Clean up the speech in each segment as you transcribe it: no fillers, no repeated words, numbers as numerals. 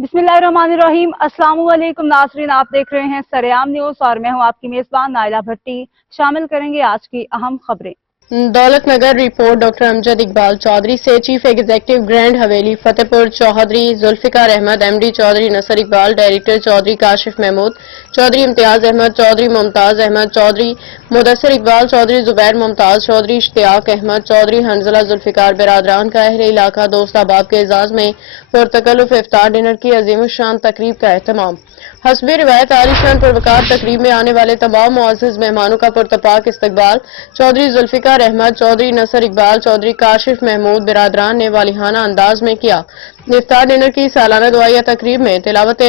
बिस्मिल्लाहिर्रहमानिर्रहीम। अस्सलाम वालेकुम नाज़रीन, आप देख रहे हैं सरेआम न्यूज़ और मैं हूं आपकी मेज़बान नाइला भट्टी। शामिल करेंगे आज की अहम खबरें। दौलत नगर रिपोर्ट डॉक्टर अमजद इकबाल चौधरी से चीफ एग्जीक्यूटिव ग्रैंड हवेली फतेहपुर चौधरी जुल्फिकार अहमद एमडी चौधरी नसर इकबाल डायरेक्टर चौधरी काशिफ महमूद चौधरी इम्तियाज अहमद चौधरी मुमताज अहमद चौधरी मुदस्सिर इकबाल चौधरी जुबैर मुमताज चौधरी इश्तियाक अहमद चौधरी हंजला जुल्फिकार बिरादरान का अहले इलाका दोस्त अहबाब के एजाज में पुरतकल्लुफ इफ्तार डिनर की अजीम शान तकरीब का एहतमाम। हस्बी रिवायत आलिशान पुरवकार तकरीब में आने वाले तमाम मुअज़्ज़ज़ मेहमानों का पुरतपाक इस्तकबाल चौधरी जुल्फिकार अहमद चौधरी नसर इकबाल चौधरी काशिफ महमूद बिरादरान ने वालिहाना अंदाज में किया। इफ्तार डिनर की सालाना दुआया तकरीब में तिलावत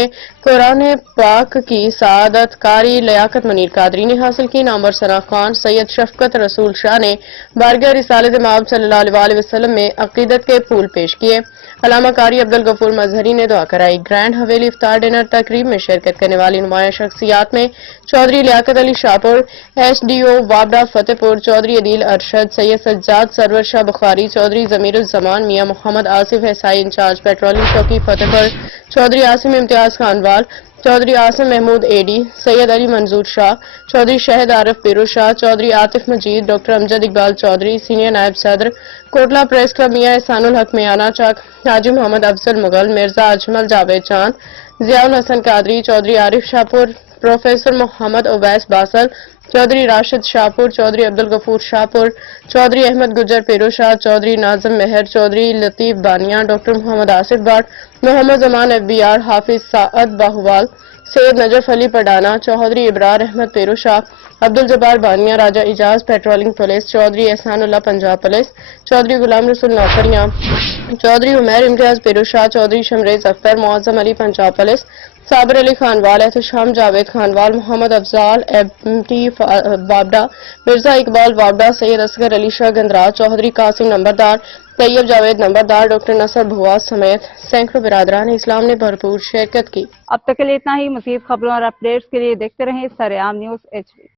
कुरान पाक की सआदत कारी लियाकत मुनीर कादरी ने हासिल की। नामवर सना खान सैयद शफकत रसूल शाह ने बारगाह रिसालत इमाम सल्लल्लाहु अलैहि वसल्लम में अकीदत के फूल पेश किए। अल्लामा कारी अब्दुल गफूर मजहरी ने दुआ कराई। ग्रैंड हवेली इफ्तार डिनर तकरीब में शिरकत करने वाली नुमाया शख्सियात में चौधरी लियाकत अली शाहपुर SDO वाबडा Fatehpur Chaudhry Adeel Arshad Syed Sajjad Sarwar Shah Bukhari Chaudhry Zamiruzzaman Mian Muhammad Asif SI in charge patrolling चौकी फतेहपुर चौधरी आसिम इम्तियाज खानवाल चौधरी आसिम महमूद AD सैयद अली मंजूर शाह चौधरी शहद आरिफ पीरू शाह चौधरी आतिफ मजीद डॉक्टर अमजद इकबाल चौधरी सीनियर नायब सदर कोटला प्रेस क्लब मियां एहसानुल हक मियाना चक हाजी Mohammad Afzal Mughal Mirza Ajmal Javed Chand Ziaul Hassan Qadri Chaudhry Arif Shahpur professor Muhammad Uwais Basal Chaudhry Rashid Shahpur Chaudhry Abdul Ghafoor Shahpur Chaudhry Ahmed Gujjar Peru Shah Chaudhry Nazim Mehr Chaudhry Latif Bania doctor Muhammad Asif Butt Muhammad Zaman FBR Hafiz Saad Bahuwal Syed Najaf Ali Padana Chaudhry Ibrar Ahmed Peru Shah Abdul Jabbar Bania Raja Ijaz patrolling police Chaudhry Ehsanullah Punjab police Chaudhry Ghulam Rasool नौकरियां Chaudhry Umair Imtiaz Peru Shah Chaudhary Shamrez Akhtar Muazzam Ali Punjab police Sabir Ali Khanwal Ehtesham Javed Khanwal Mohammad Afzal MT वाबडा Mirza Iqbal वाबडा Syed Asghar Ali Shah गंदराज Chaudhary Qasim नंबरदार तैयब जावेद नंबरदार डॉक्टर नसर भुआ समेत सैकड़ों बिरादरान इस्लाम ने भरपूर शिरकत की। अब तक के लिए इतना ही। मज़ीद खबरों और अपडेट्स के लिए देखते रहें सरेआम न्यूज़ HD।